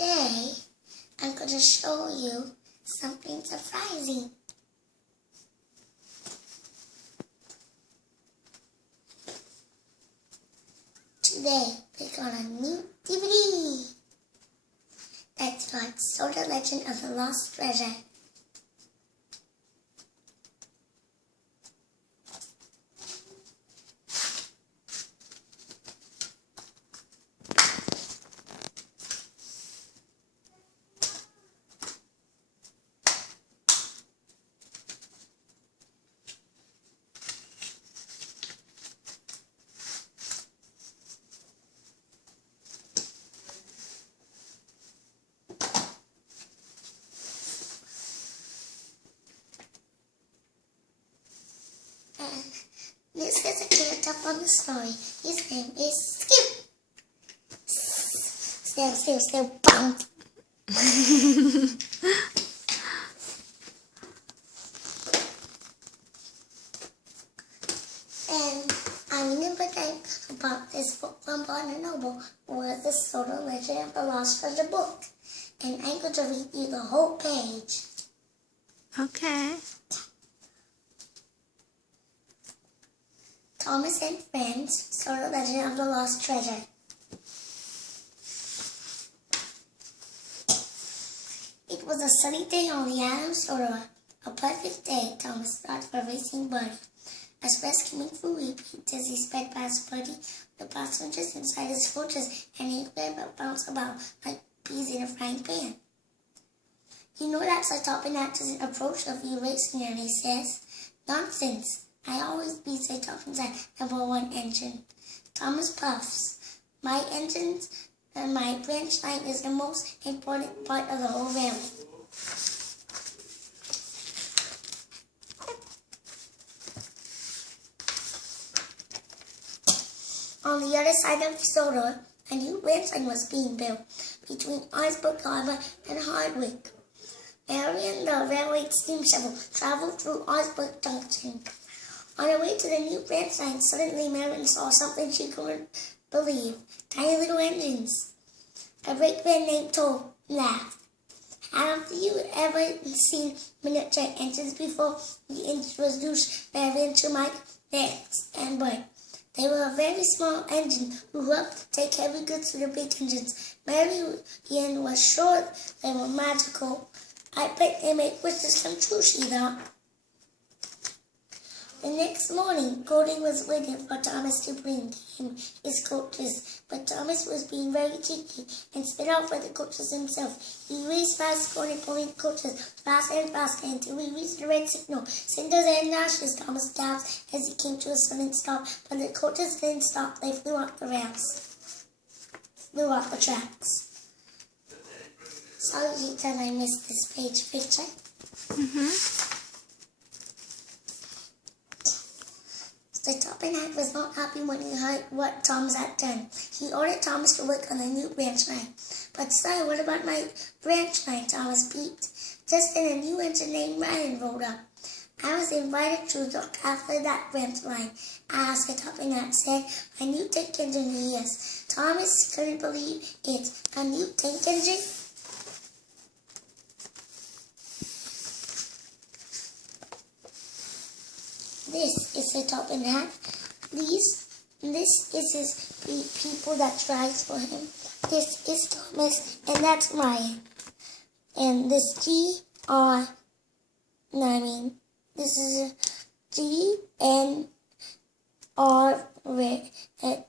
Today, I'm going to show you something surprising. Today, we got a new DVD that's called Sodor Legend of the Lost Treasure. This is a character from the story. His name is Skip. Still, bump. And I remember thinking about this book from Barnes & Noble, was the Sodor Legend of the Lost Treasure book. And I'm going to read you the whole page. Okay. Thomas and Friends, Sodor Legend of the Lost Treasure. It was a sunny day on the island of Sodor. A perfect day, Thomas thought for a racing buddy. As rescuing food, he peeped as he sped past Buddy, the passengers inside his coaches, and he would bounce about like peas in a frying pan. You know that Sir Topping Hat doesn't approach of you racing, and he says, "Nonsense. I always be Sir Topping Hat #1 engine." Thomas puffs. My engines and my branch line is the most important part of the whole railway. On the other side of Sodor, a new branch line was being built between Iceberg Harbor and Hardwick. Mary and the railway steam shovel traveled through Iceberg Junction. On her way to the new branch line, suddenly Marion saw something she couldn't believe. Tiny little engines. A brakeman named Toad laughed. Have you ever seen miniature engines before? He introduced Marion to Mike, Nance, and Bert. They were a very small engine who helped take heavy goods to the big engines. Marion was sure they were magical. I bet they make wishes come true, she thought. The next morning, Golding was waiting for Thomas to bring him his coaches, but Thomas was being very cheeky and sped off with the coaches himself. He raced past Golding pulling the coaches faster and faster until he reached the red signal. Cinders and lashes, Thomas gasped as he came to a sudden stop, but the coaches didn't stop. They flew off the rails, flew off the tracks. Sorry that I missed this picture. The Topping Hat was not happy when he heard what Thomas had done. He ordered Thomas to work on the new branch line. "But sir, what about my branch line?" Thomas peeped. Just then a new engine named Ryan rolled up. "I was invited to look after that branch line," as the Topping Hat said. "A new tank engine, yes." Thomas couldn't believe it. A new tank engine? This is the Topping Hat. This is his people that drives for him. This is Thomas, and that's Ryan. And this this is GNR.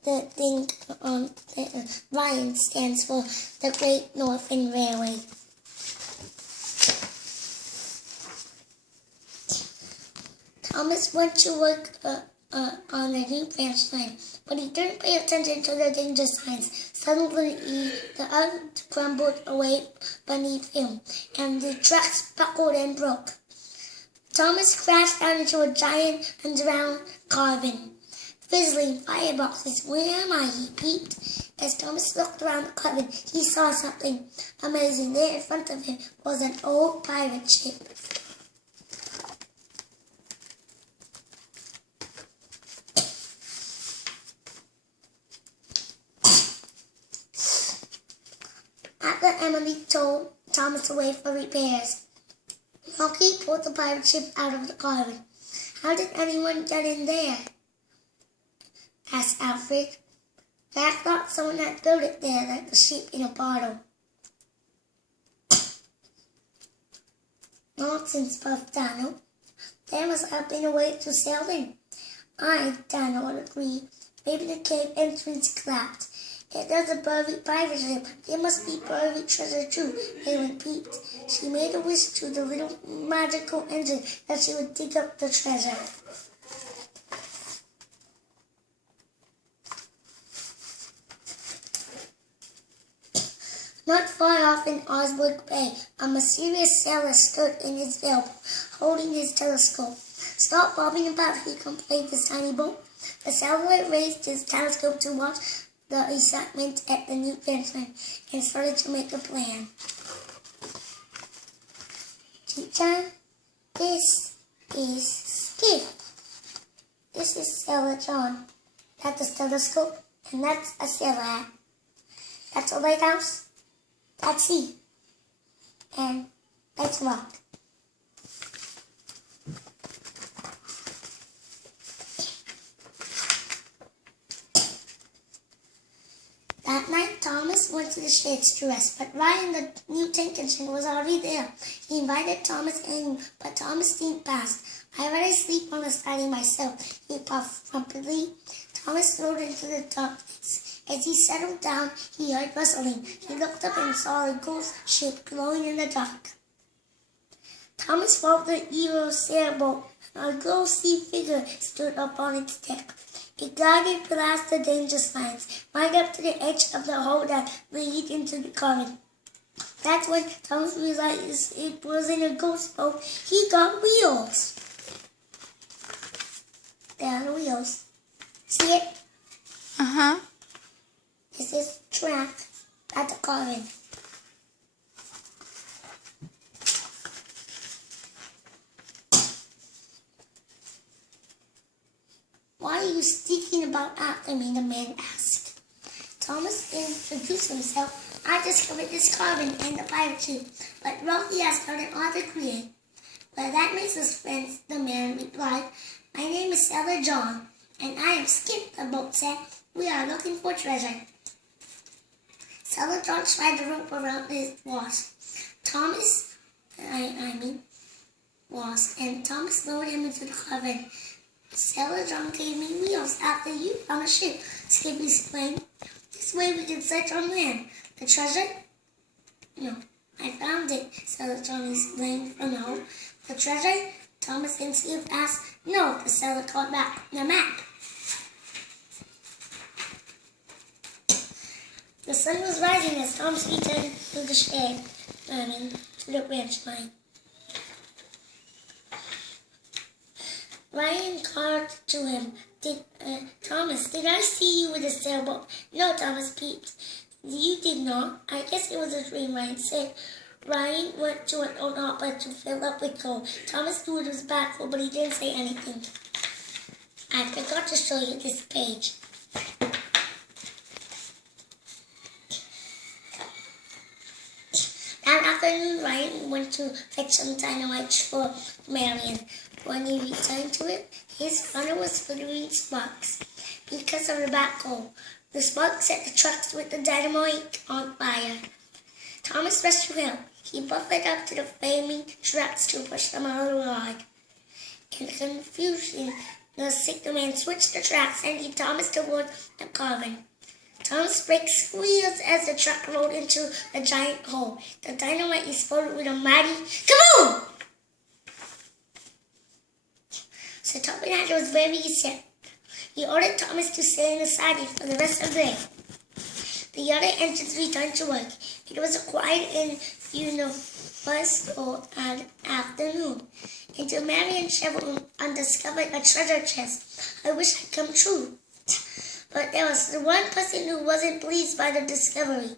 The thing on Ryan stands for the Great Northern Railway. Thomas went to work on a new branch line, but he didn't pay attention to the danger signs. Suddenly, the earth crumbled away beneath him, and the tracks buckled and broke. Thomas crashed down into a giant underground cavern. Fizzling fireboxes. "Where am I?" he peeped. As Thomas looked around the cavern, he saw something amazing. There in front of him was an old pirate ship. At the Emily told Thomas to wait for repairs. Rocky pulled the pirate ship out of the cavern. How did anyone get in there? Asked Alfred. Jack thought someone had built it there like the ship in a bottle. Nonsense, puffed Donald. There must have been a way to sail in. Aye, Donald agreed. Maybe the cave entrance collapsed. If there's a buried pirate ship, there must be buried treasure too, Helen peeped. She made a wish to the little magical engine that she would dig up the treasure. Not far off in Osborne Bay, a mysterious sailor stood in his sailboat, holding his telescope. Stop bobbing about, he complained this tiny boat. The sailor raised his telescope to watch the excitement at the new venture and started to make a plan. Teacher, this is Skip. This is Sailor John. That's a telescope, and that's a sailor hat. That's a lighthouse. That's sea. And that's rock. That night, Thomas went to the sheds to rest, but Ryan, the new tank engineer, was already there. He invited Thomas in, but Thomas sneaked past. I'd rather sleep on the siding myself, he puffed grumpily. Thomas rode into the darkness. As he settled down, he heard rustling. He looked up and saw a ghost ship glowing in the dark. Thomas followed the Euro sailboat. A ghostly figure stood up on its deck. It glided past the danger signs, right up to the edge of the hole that lead into the cavern. That's when Thomas realized it wasn't a ghost boat. He got wheels. There are the wheels. See it? Uh-huh. This is track at the cavern. Why are you sneaking about after me? The man asked. Thomas introduced himself. I discovered this cavern and the pirate ship, but Rocky has started all the create. Well, that makes us friends, the man replied. My name is Sailor John, and I am Skip, the boat said. We are looking for treasure. Sailor John tied the rope around his was, and Thomas lowered him into the cavern. Sailor John gave me wheels after you found the ship, Skip explained. This way we can search on land. The treasure? No, I found it, Sailor John explained from home. The treasure? Thomas and Skip asked. No, the sailor called back. The map. The sun was rising as Thomas returned to the shed, to the branch line. Ryan called to him. Thomas, did I see you with a sailboat? No, Thomas peeped. You did not. I guess it was a dream, Ryan said. Ryan went to an old hopper to fill up with coal. Thomas knew it was backful, but he didn't say anything. I forgot to show you this page. That afternoon, Ryan went to fetch some dynamite for Marion. When he returned to it, his funnel was flickering sparks because of the backhoe. The sparks set the trucks with the dynamite on fire. Thomas rushed to help. He buffered up to the flaming trucks to push them out of the rod. In confusion, the sick man switched the tracks and he Thomas toward the cavern. Thomas brakes squealed as the truck rolled into the giant hole. The dynamite exploded with a mighty kaboom! So Topinata was very upset. He ordered Thomas to stay in the siding for the rest of the day. The other engines returned to work. It was a quiet and universal afternoon until Marion shoveled and discovered a treasure chest. I wish had come true. But there was one person who wasn't pleased by the discovery.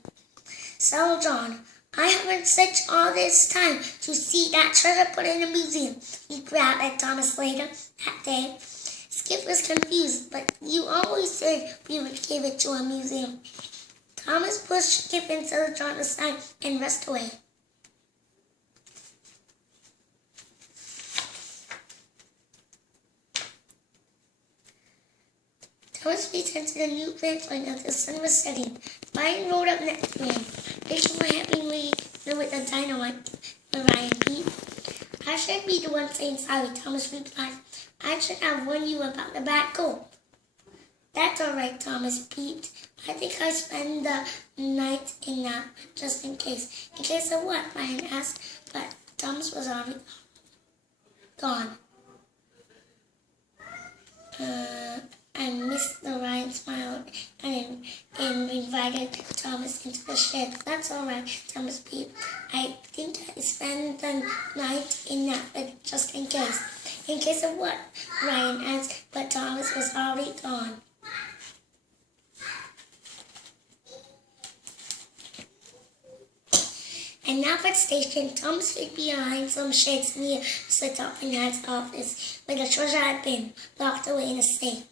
Sailor John, I haven't searched all this time to see that treasure put in a museum, he growled at Thomas later that day. Skip was confused, but you always said we would give it to a museum. Thomas pushed Skip and Sodor aside and rushed away. Thomas returned to the new branch line as the sun was setting. Ryan rode up next to him. Rachel were happily with the dynamite for Ryan Pete. I should be the one saying sorry, Thomas replied. I should have warned you about the bad cold. That's all right, Thomas Pete. I think I'll spend the night in nap, just in case. In case of what? Ryan asked, but Thomas was already gone. And Mr. Ryan smiled and invited Thomas into the shed. That's all right, Thomas Pete. I think I spend the night in nap, just in case. In case of what? Ryan asked, but Thomas was already gone. And now at station, Thomas hid behind some sheds near Sir Toppingham's office, where the treasure had been locked away in a safe.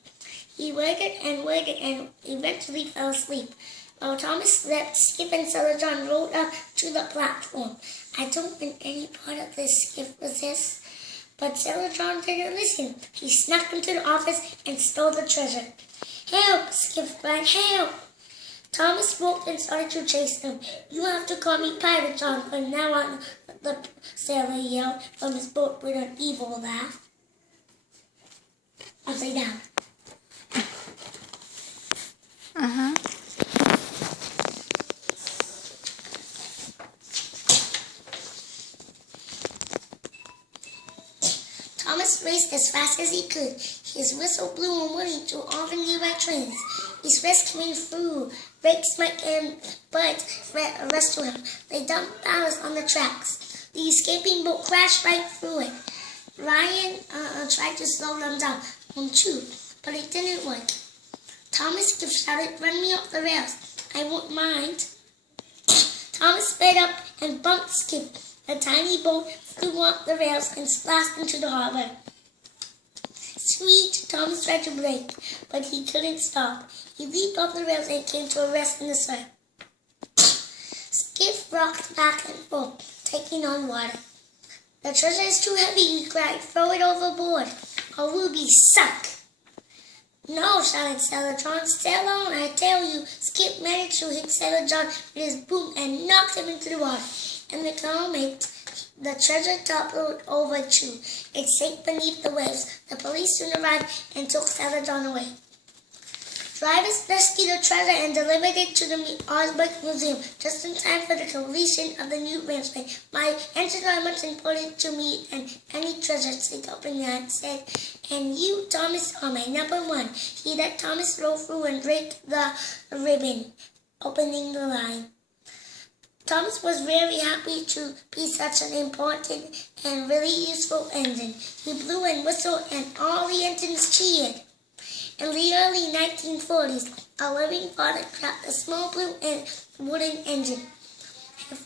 He waited and eventually fell asleep. While Thomas slept, Skip and Sodor rode up to the platform. I don't think any part of this, Skip resist. But Sodor didn't listen. He snuck into the office and stole the treasure. Help! Skip cried, help! Thomas woke and started to chase him. You have to call me Pirate John from now on, the sailor yelled from his boat with an evil laugh. Upside down. Thomas raced as fast as he could. His whistle blew and whinnied to all the nearby trains. His rescuing flew. Brakes might and but rescue him. They dumped ballast on the tracks. The escaping boat crashed right through it. Ryan tried to slow them down too, but it didn't work. Thomas shouted, "Run me off the rails. I won't mind." Thomas sped up and bumped Skip. The tiny boat flew off the rails and splashed into the harbor. Sweet! Thomas tried to brake, but he couldn't stop. He leaped off the rails and came to a rest in the surf. Skip rocked back and forth, taking on water. The treasure is too heavy, he cried. Throw it overboard, or we'll be sunk. No, shouted Sailor John. Sail on, I tell you. Skip managed to hit Sailor John with his boom and knocked him into the water. And the comment, the treasure toppled over too. It sank beneath the waves. The police soon arrived and took Sailor John away. Drivers rescued the treasure and delivered it to the Osborne Museum just in time for the completion of the new ranch line. My engines are much important to me and any treasure, Sir Toppingham said. And you, Thomas, are my number one. He let Thomas roll through and break the ribbon, opening the line. Thomas was very happy to be such an important and really useful engine. He blew and whistled and all the engines cheered. In the early 1940s, a living father crafted a small blue and wooden engine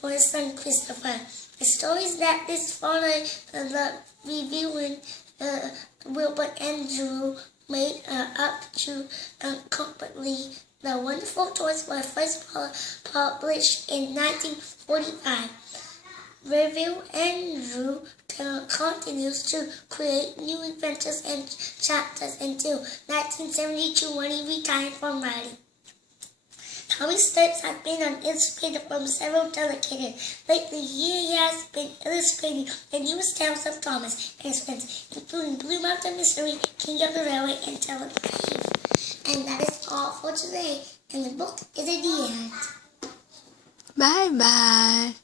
for his son Christopher. The stories that this father, the reviewing Wilbert Andrew, made up to completely. The Wonderful Toys were first published in 1945. Review Andrew continues to create new adventures and chapters until 1972 when he retired from writing. Tommy's strips have been illustrated from several delegated. Lately, he has been illustrating the newest tales of Thomas and his friends, including Blue Mountain Mystery, King of the Railway, and Telegraph. And that is all for today. And the book is at the end. Bye bye.